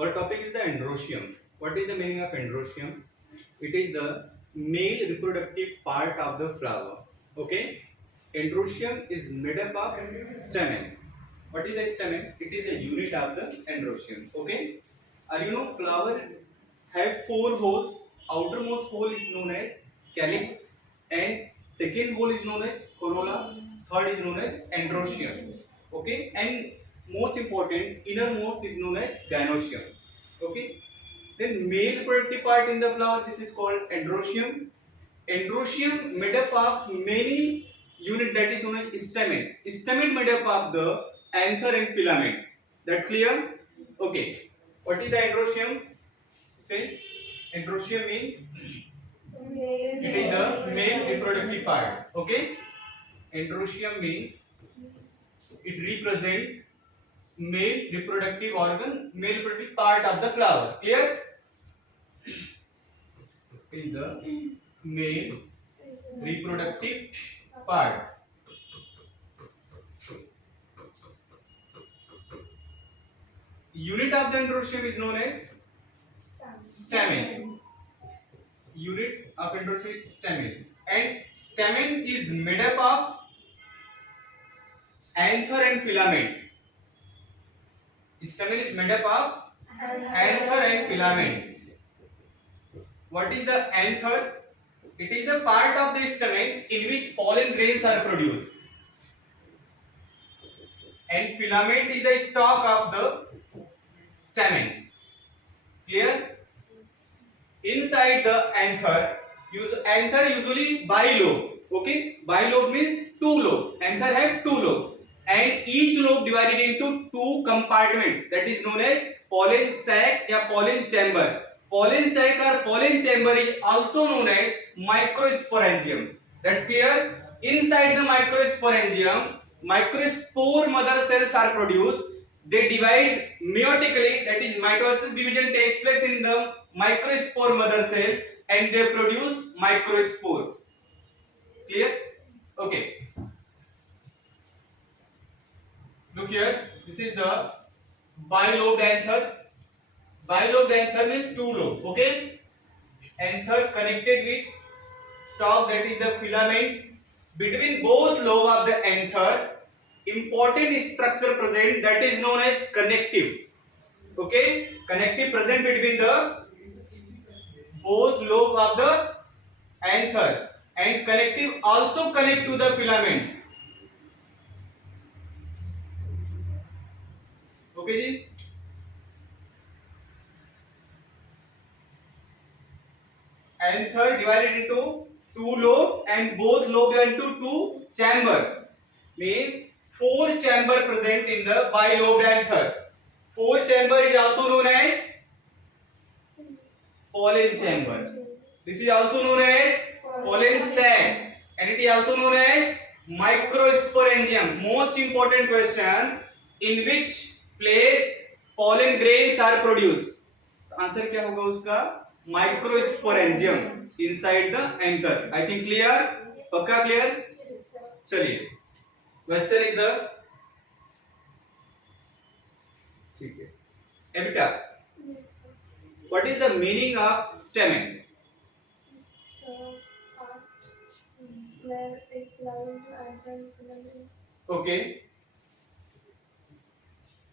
Our topic is the androecium. What is the meaning of androecium? It is the male reproductive part of the flower. Okay. Androecium is made up of stamen. What is the stamen? It is the unit of the androecium. Okay. Flower have four holes. Outermost hole is known as calyx, and second hole is known as corolla. Third is known as androecium. Okay. And most important, innermost is known as gynoecium. Okay. Then male reproductive part in the flower, this is called androecium. Androecium made up of many unit, that is known as stamen. Stamen made up of the anther and filament. That's clear? Okay. What is the androecium? Say, androecium means it is the male reproductive part. Okay. Androecium means it represents male reproductive organ, male reproductive part of the flower. Clear? In the male reproductive part. Unit of the androecium is known as stamen. Unit of androecium is stamen. And stamen is made up of anther and filament. Stamen is made up of anther and filament. What is the anther? It is the part of the stamen in which pollen grains are produced. And filament is the stalk of the stamen. Clear? Inside the anther usually bilobe. Okay, bilobe means two lobe. Anther have two lobe, and each lobe divided into two compartment, that is known as pollen sac or pollen chamber. Pollen sac or pollen chamber is also known as microsporangium. That's clear. Inside the microsporangium, microspore mother cells are produced. They divide meiotically, that is mitosis division takes place in the microspore mother cell, and they produce microspore. Clear? Okay. Look here. This is the bilobed anther. Bilobed anther means two lobe. Okay. Anther connected with stalk, that is the filament. Between both lobe of the anther, important structure present, that is known as connective. Okay. Connective present between the both lobe of the anther, and connective also connect to the filament. Okay ji. Anther divided into two lobe, and both lobe divided into two chamber, means four chamber present in the bilobed anther. Four chamber is also known as pollen chamber. This is also known as pollen sac, and it is also known as microsporangium. Most important question, in which place pollen grains are produced? Answer क्या होगा उसका? Microsporangium inside the anchor. I think clear? पक्का clear? चलिए, question is the, ठीक है, EBITDA, what is the meaning of stamen? Okay.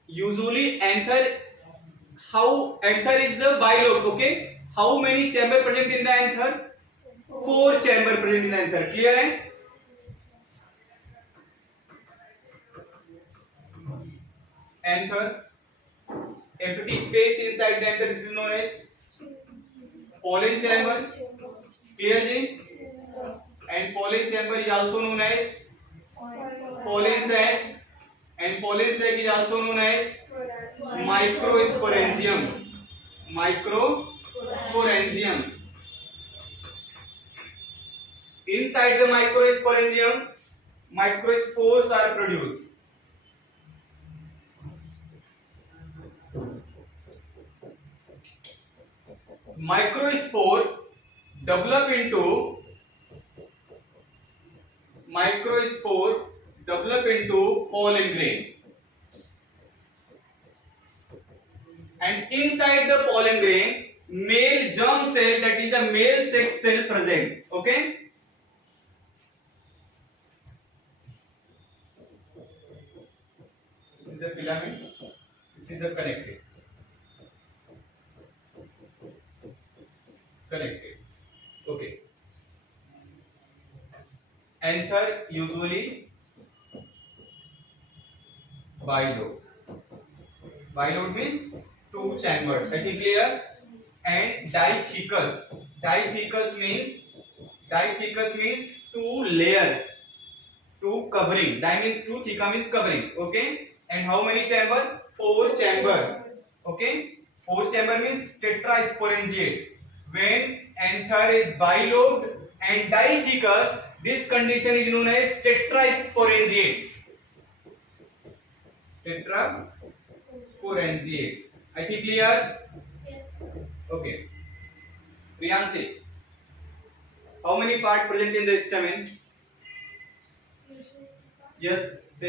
Usually anther, how anther is the bilobe. Okay. How many chamber present in the anther? Four chamber present in the anther. Clear है? Anther, empty space inside the anther, this is known as pollen chamber. Clear जी? And pollen chamber is also known as pollen sac, and pollen sac is also known as microsporangium. Microsporangium. Inside the microsporangium, microspores are produced. Microspore develop into pollen grain, and inside the pollen grain male germ cell, that is the male sex cell present. Okay, this is the filament, this is the connected. Okay, anther usually bilobed. Bilobed means two chambers. I think clear. And dithecous. Dithecous means two layer, two covering. Di means two, theca means covering. Okay. And how many chamber? Four chamber. Okay. Four chamber means tetrasporangiate. When anther is bilobed and dithecous, this condition is known as tetrasporangiate. Tetrasporangiate. I think clear? Yes. Okay. Priyansi, how many part present in the stamen? Usually. Yes.